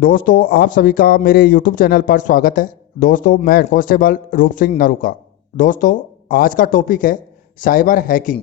दोस्तों आप सभी का मेरे YouTube चैनल पर स्वागत है। दोस्तों मैं हेड कांस्टेबल रूप सिंह नरूका। दोस्तों आज का टॉपिक है साइबर हैकिंग,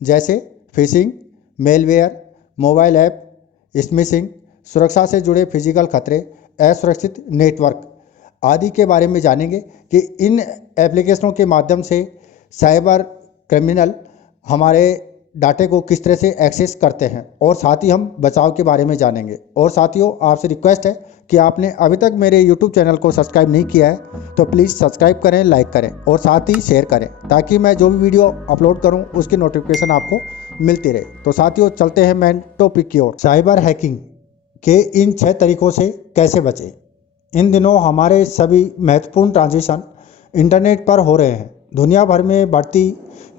जैसे fishing, malware, mobile app, smishing, सुरक्षा से जुड़े फिजिकल खतरे, असुरक्षित नेटवर्क आदि के बारे में जानेंगे कि इन एप्लीकेशनों के माध्यम से साइबर क्रिमिनल हमारे डाटे को किस तरह से एक्सेस करते हैं और साथ ही हम बचाव के बारे में जानेंगे। और साथियों आपसे रिक्वेस्ट है कि आपने अभी तक मेरे YouTube चैनल को सब्सक्राइब नहीं किया है तो प्लीज़ सब्सक्राइब करें, लाइक करें और साथ ही शेयर करें ताकि मैं जो भी वीडियो अपलोड करूं उसकी नोटिफिकेशन आपको मिलती रहे। तो साथियों चलते हैं मेन टॉपिक की ओर। साइबर हैकिंग के इन 6 तरीक़ों से कैसे बचें। इन दिनों हमारे सभी महत्वपूर्ण ट्रांजेक्शन इंटरनेट पर हो रहे हैं। दुनिया भर में बढ़ती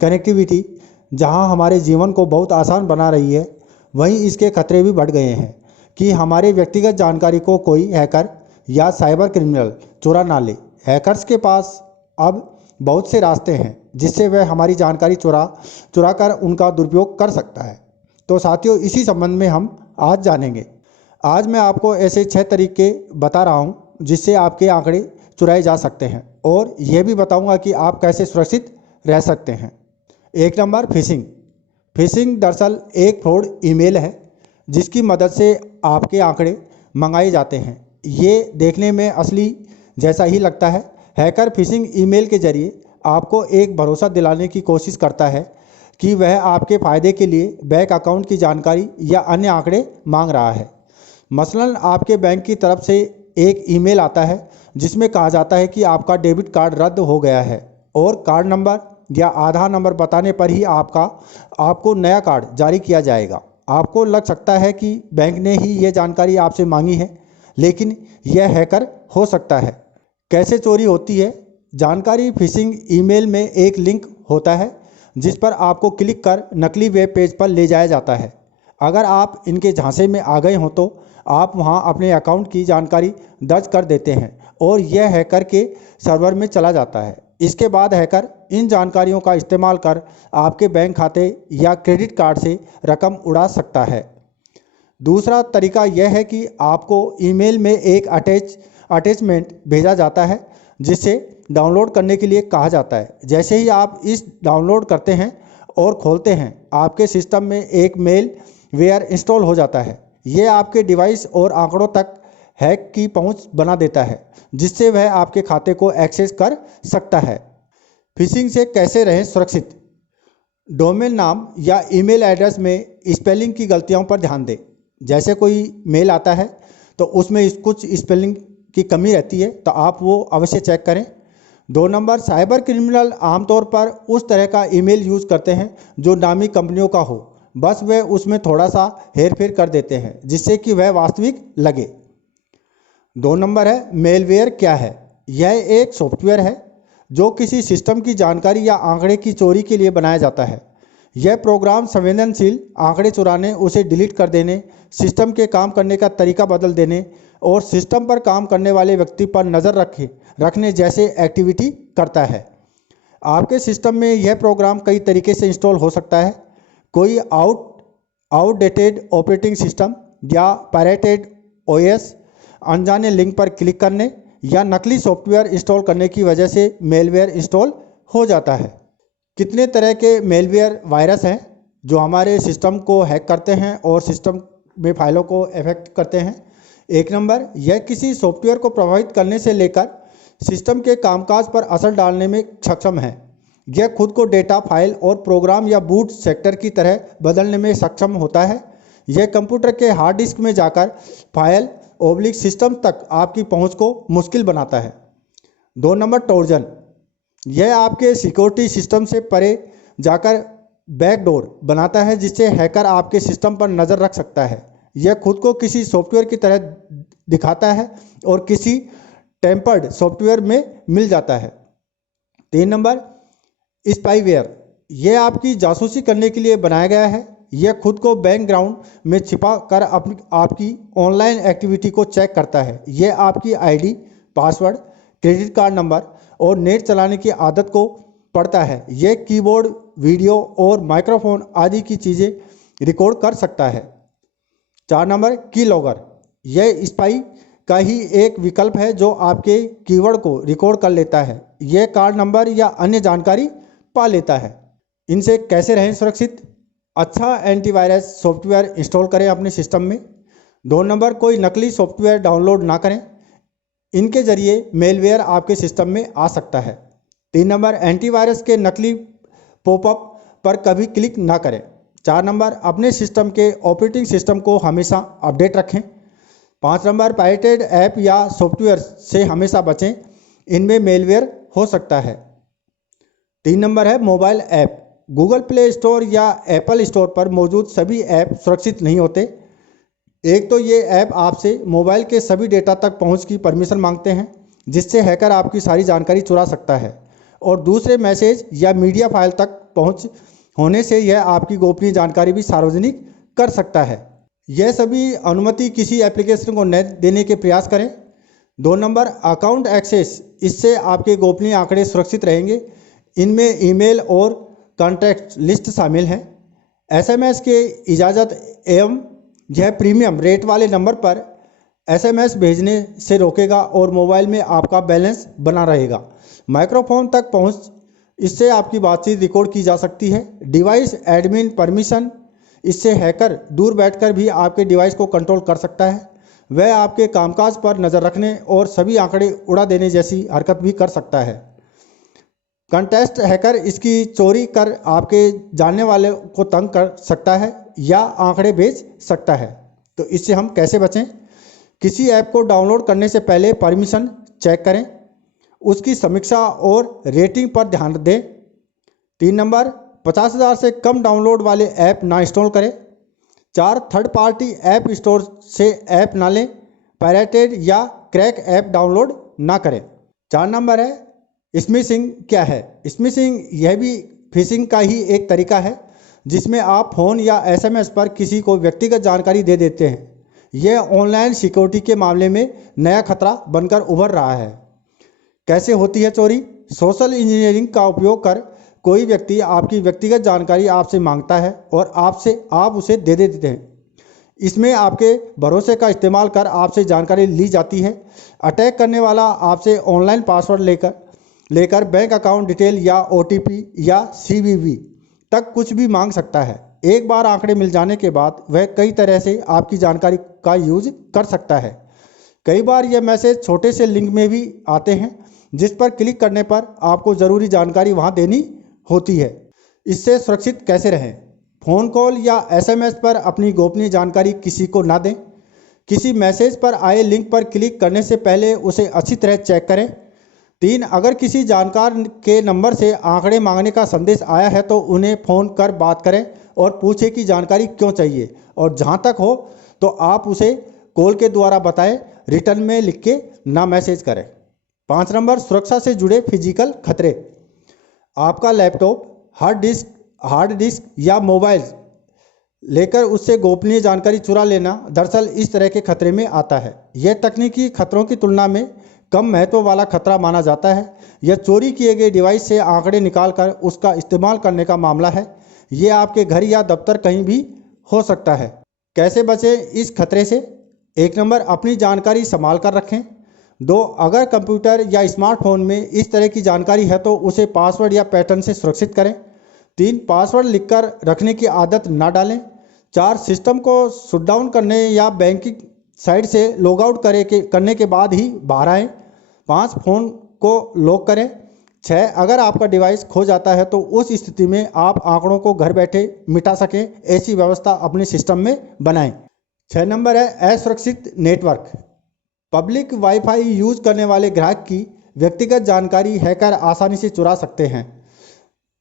कनेक्टिविटी जहां हमारे जीवन को बहुत आसान बना रही है, वहीं इसके खतरे भी बढ़ गए हैं कि हमारे व्यक्तिगत जानकारी को कोई हैकर या साइबर क्रिमिनल चुरा ना ले। हैकर्स के पास अब बहुत से रास्ते हैं जिससे वह हमारी जानकारी चुरा कर उनका दुरुपयोग कर सकता है। तो साथियों इसी संबंध में हम आज जानेंगे। आज मैं आपको ऐसे 6 तरीके बता रहा हूं जिससे आपके आंकड़े चुराए जा सकते हैं और यह भी बताऊंगा कि आप कैसे सुरक्षित रह सकते हैं। 1 नंबर फिशिंग। फिशिंग दरअसल एक फ्रॉड ईमेल है जिसकी मदद से आपके आंकड़े मंगाए जाते हैं। ये देखने में असली जैसा ही लगता है। हैकर फिशिंग ईमेल के जरिए आपको एक भरोसा दिलाने की कोशिश करता है कि वह आपके फ़ायदे के लिए बैंक अकाउंट की जानकारी या अन्य आंकड़े मांग रहा है। मसलन आपके बैंक की तरफ से एक ईमेल आता है जिसमें कहा जाता है कि आपका डेबिट कार्ड रद्द हो गया है और कार्ड नंबर या आधार नंबर बताने पर ही आपको नया कार्ड जारी किया जाएगा। आपको लग सकता है कि बैंक ने ही ये जानकारी आपसे मांगी है, लेकिन यह हैकर हो सकता है। कैसे चोरी होती है जानकारी। फिशिंग ईमेल में एक लिंक होता है जिस पर आपको क्लिक कर नकली वेब पेज पर ले जाया जाता है। अगर आप इनके झांसे में आ गए हों तो आप वहां अपने अकाउंट की जानकारी दर्ज कर देते हैं और यह हैकर के सर्वर में चला जाता है। इसके बाद हैकर इन जानकारियों का इस्तेमाल कर आपके बैंक खाते या क्रेडिट कार्ड से रकम उड़ा सकता है। दूसरा तरीका यह है कि आपको ईमेल में एक अटैचमेंट भेजा जाता है जिसे डाउनलोड करने के लिए कहा जाता है। जैसे ही आप इस डाउनलोड करते हैं और खोलते हैं, आपके सिस्टम में एक मेलवेयर इंस्टॉल हो जाता है। ये आपके डिवाइस और आंकड़ों तक हैक की पहुंच बना देता है जिससे वह आपके खाते को एक्सेस कर सकता है। फिशिंग से कैसे रहें सुरक्षित। डोमेन नाम या ईमेल एड्रेस में स्पेलिंग की गलतियों पर ध्यान दें। जैसे कोई मेल आता है तो उसमें कुछ स्पेलिंग की कमी रहती है तो आप वो अवश्य चेक करें। 2 नंबर साइबर क्रिमिनल आमतौर पर उस तरह का ईमेल यूज़ करते हैं जो नामी कंपनियों का हो, बस वह उसमें थोड़ा सा हेर फेर कर देते हैं जिससे कि वह वास्तविक लगे। 2 नंबर है मेलवेयर क्या है। यह एक सॉफ्टवेयर है जो किसी सिस्टम की जानकारी या आंकड़े की चोरी के लिए बनाया जाता है। यह प्रोग्राम संवेदनशील आंकड़े चुराने, उसे डिलीट कर देने, सिस्टम के काम करने का तरीका बदल देने और सिस्टम पर काम करने वाले व्यक्ति पर नज़र रखने जैसे एक्टिविटी करता है। आपके सिस्टम में यह प्रोग्राम कई तरीके से इंस्टॉल हो सकता है। कोई आउटडेटेड ऑपरेटिंग सिस्टम या पायरेटेड ओएस, अनजाने लिंक पर क्लिक करने या नकली सॉफ्टवेयर इंस्टॉल करने की वजह से मेलवेयर इंस्टॉल हो जाता है। कितने तरह के मेलवेयर वायरस हैं जो हमारे सिस्टम को हैक करते हैं और सिस्टम में फाइलों को अफेक्ट करते हैं। 1 नंबर, यह किसी सॉफ्टवेयर को प्रभावित करने से लेकर सिस्टम के कामकाज पर असर डालने में सक्षम है। यह खुद को डेटा, फाइल और प्रोग्राम या बूट सेक्टर की तरह बदलने में सक्षम होता है। यह कंप्यूटर के हार्ड डिस्क में जाकर फाइल सिस्टम तक आपकी पहुंच को मुश्किल बनाता है। 2 नंबर ट्रोजन। यह आपके सिक्योरिटी सिस्टम से परे जाकर बैकडोर बनाता है जिससे हैकर आपके सिस्टम पर नज़र रख सकता है। यह खुद को किसी सॉफ्टवेयर की तरह दिखाता है और किसी टेम्पर्ड सॉफ्टवेयर में मिल जाता है। 3 नंबर स्पाईवेयर। यह आपकी जासूसी करने के लिए बनाया गया है। यह खुद को बैकग्राउंड में छिपा कर आपकी ऑनलाइन एक्टिविटी को चेक करता है। यह आपकी ID, password, credit card number और नेट चलाने की आदत को पढ़ता है। यह कीबोर्ड, वीडियो और माइक्रोफोन आदि की चीज़ें रिकॉर्ड कर सकता है। 4 नंबर की लॉगर। यह स्पाई का ही एक विकल्प है जो आपके कीवर्ड को रिकॉर्ड कर लेता है। यह कार्ड नंबर या अन्य जानकारी पा लेता है। इनसे कैसे रहें सुरक्षित? अच्छा एंटीवायरस सॉफ्टवेयर इंस्टॉल करें अपने सिस्टम में। 2 नंबर, कोई नकली सॉफ्टवेयर डाउनलोड ना करें, इनके जरिए मेलवेयर आपके सिस्टम में आ सकता है। 3 नंबर, एंटीवायरस के नकली पॉपअप पर कभी क्लिक ना करें। 4 नंबर, अपने सिस्टम के ऑपरेटिंग सिस्टम को हमेशा अपडेट रखें। 5 नंबर, पायरेटेड ऐप या सॉफ्टवेयर से हमेशा बचें, इनमें मेलवेयर हो सकता है। 3 नंबर है mobile app. Google play store या एप्पल स्टोर पर मौजूद सभी ऐप सुरक्षित नहीं होते। एक तो ये ऐप आपसे मोबाइल के सभी डेटा तक पहुंच की परमिशन मांगते हैं, जिससे हैकर आपकी सारी जानकारी चुरा सकता है, और दूसरे मैसेज या मीडिया फाइल तक पहुंच होने से यह आपकी गोपनीय जानकारी भी सार्वजनिक कर सकता है। यह सभी अनुमति किसी एप्लीकेशन को न देने के प्रयास करें। 2 नंबर, अकाउंट एक्सेस। इससे आपके गोपनीय आंकड़े सुरक्षित रहेंगे। इनमें ईमेल और कॉन्टैक्ट लिस्ट शामिल हैं। एसएमएस के इजाज़त एवं यह प्रीमियम रेट वाले नंबर पर एसएमएस भेजने से रोकेगा और मोबाइल में आपका बैलेंस बना रहेगा। माइक्रोफोन तक पहुंच, इससे आपकी बातचीत रिकॉर्ड की जा सकती है। डिवाइस एडमिन परमिशन, इससे हैकर दूर बैठकर भी आपके डिवाइस को कंट्रोल कर सकता है। वह आपके कामकाज पर नज़र रखने और सभी आंकड़े उड़ा देने जैसी हरकत भी कर सकता है। कंटेस्ट हैकर इसकी चोरी कर आपके जानने वाले को तंग कर सकता है या आंकड़े बेच सकता है। तो इससे हम कैसे बचें? किसी ऐप को डाउनलोड करने से पहले परमिशन चेक करें, उसकी समीक्षा और रेटिंग पर ध्यान दें। 3 नंबर, 50,000 से कम डाउनलोड वाले ऐप ना इंस्टॉल करें। 4, थर्ड पार्टी ऐप स्टोर से ऐप ना लें। पायरेटेड या क्रैक ऐप डाउनलोड ना करें। 4 नंबर है स्मिशिंग। क्या है स्मिशिंग? यह भी फिशिंग का ही एक तरीका है, जिसमें आप फ़ोन या एसएमएस पर किसी को व्यक्तिगत जानकारी दे देते हैं। यह ऑनलाइन सिक्योरिटी के मामले में नया खतरा बनकर उभर रहा है। कैसे होती है चोरी? सोशल इंजीनियरिंग का उपयोग कर कोई व्यक्ति आपकी व्यक्तिगत जानकारी आपसे मांगता है और आप उसे दे देते हैं। इसमें आपके भरोसे का इस्तेमाल कर आपसे जानकारी ली जाती है। अटैक करने वाला आपसे ऑनलाइन पासवर्ड लेकर बैंक अकाउंट डिटेल या ओटीपी या सीवीवी तक कुछ भी मांग सकता है। एक बार आंकड़े मिल जाने के बाद वह कई तरह से आपकी जानकारी का यूज कर सकता है। कई बार यह मैसेज छोटे से लिंक में भी आते हैं, जिस पर क्लिक करने पर आपको ज़रूरी जानकारी वहां देनी होती है। इससे सुरक्षित कैसे रहें? फ़ोन कॉल या एसएमएस पर अपनी गोपनीय जानकारी किसी को ना दें। किसी मैसेज पर आए लिंक पर क्लिक करने से पहले उसे अच्छी तरह चेक करें। 3, अगर किसी जानकार के नंबर से आंकड़े मांगने का संदेश आया है तो उन्हें फ़ोन कर बात करें और पूछें कि जानकारी क्यों चाहिए, और जहां तक हो तो आप उसे कॉल के द्वारा बताएं, रिटर्न में लिख के ना मैसेज करें। 5 नंबर, सुरक्षा से जुड़े फिजिकल खतरे। आपका लैपटॉप, हार्ड डिस्क या मोबाइल लेकर उससे गोपनीय जानकारी चुरा लेना दरअसल इस तरह के खतरे में आता है। यह तकनीकी खतरों की तुलना में कम महत्व वाला खतरा माना जाता है। यह चोरी किए गए डिवाइस से आंकड़े निकालकर उसका इस्तेमाल करने का मामला है। यह आपके घर या दफ्तर कहीं भी हो सकता है। कैसे बचें इस खतरे से? 1 नंबर, अपनी जानकारी संभाल कर रखें। 2, अगर कंप्यूटर या स्मार्टफोन में इस तरह की जानकारी है तो उसे पासवर्ड या पैटर्न से सुरक्षित करें। 3, पासवर्ड लिखकर रखने की आदत ना डालें। 4, सिस्टम को शट डाउन करने या बैंकिंग साइट से लॉग आउट करने के बाद ही बाहर आएँ। 5, फ़ोन को लॉक करें। 6, अगर आपका डिवाइस खो जाता है तो उस स्थिति में आप आंकड़ों को घर बैठे मिटा सकें, ऐसी व्यवस्था अपने सिस्टम में बनाएं। 6 नंबर है असुरक्षित नेटवर्क। पब्लिक वाईफाई यूज करने वाले ग्राहक की व्यक्तिगत जानकारी हैकर आसानी से चुरा सकते हैं।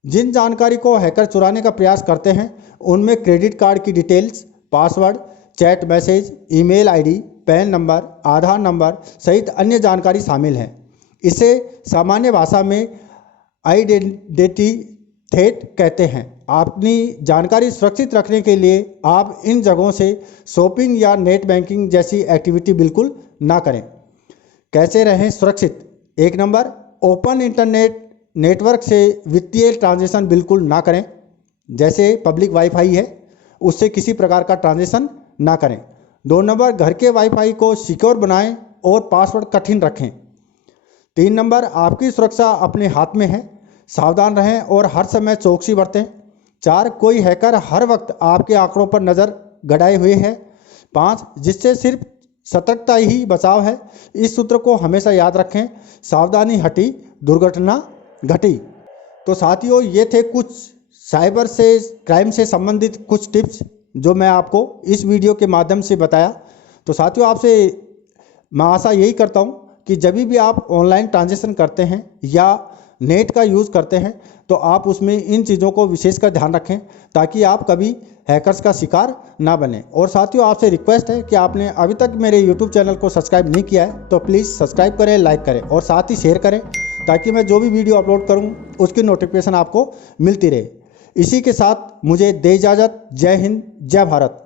जिन जानकारी को हैकर चुराने का प्रयास करते हैं उनमें क्रेडिट कार्ड की details, password, chat message, email ID, PAN number, Aadhaar number सहित अन्य जानकारी शामिल हैं। इसे सामान्य भाषा में आइडेंटिटी थेट कहते हैं। अपनी जानकारी सुरक्षित रखने के लिए आप इन जगहों से शॉपिंग या नेट बैंकिंग जैसी एक्टिविटी बिल्कुल ना करें। कैसे रहें सुरक्षित? 1 नंबर, ओपन इंटरनेट नेटवर्क से वित्तीय ट्रांजैक्शन बिल्कुल ना करें। जैसे पब्लिक वाईफाई है, उससे किसी प्रकार का ट्रांजैक्शन ना करें। 2 नंबर, घर के वाईफाई को सिक्योर बनाएं और पासवर्ड कठिन रखें। 3 नंबर, आपकी सुरक्षा अपने हाथ में है, सावधान रहें और हर समय चौकसी बरतें। 4, कोई हैकर हर वक्त आपके आंकड़ों पर नज़र गड़ाए हुए है। 5, जिससे सिर्फ सतर्कता ही बचाव है। इस सूत्र को हमेशा याद रखें, सावधानी हटी दुर्घटना घटी। तो साथियों, ये थे कुछ साइबर से क्राइम से संबंधित कुछ टिप्स जो मैं आपको इस वीडियो के माध्यम से बताया। तो साथियों, आपसे मैं आशा यही करता हूँ कि जब भी आप ऑनलाइन ट्रांजैक्शन करते हैं या नेट का यूज़ करते हैं तो आप उसमें इन चीज़ों को विशेषकर ध्यान रखें ताकि आप कभी हैकर्स का शिकार ना बने। और साथियों, आपसे रिक्वेस्ट है कि आपने अभी तक मेरे यूट्यूब चैनल को सब्सक्राइब नहीं किया है तो प्लीज़ सब्सक्राइब करें, लाइक करें और साथ ही शेयर करें ताकि मैं जो भी वीडियो अपलोड करूं उसकी नोटिफिकेशन आपको मिलती रहे। इसी के साथ मुझे दे इजाज़त। जय हिंद, जय भारत।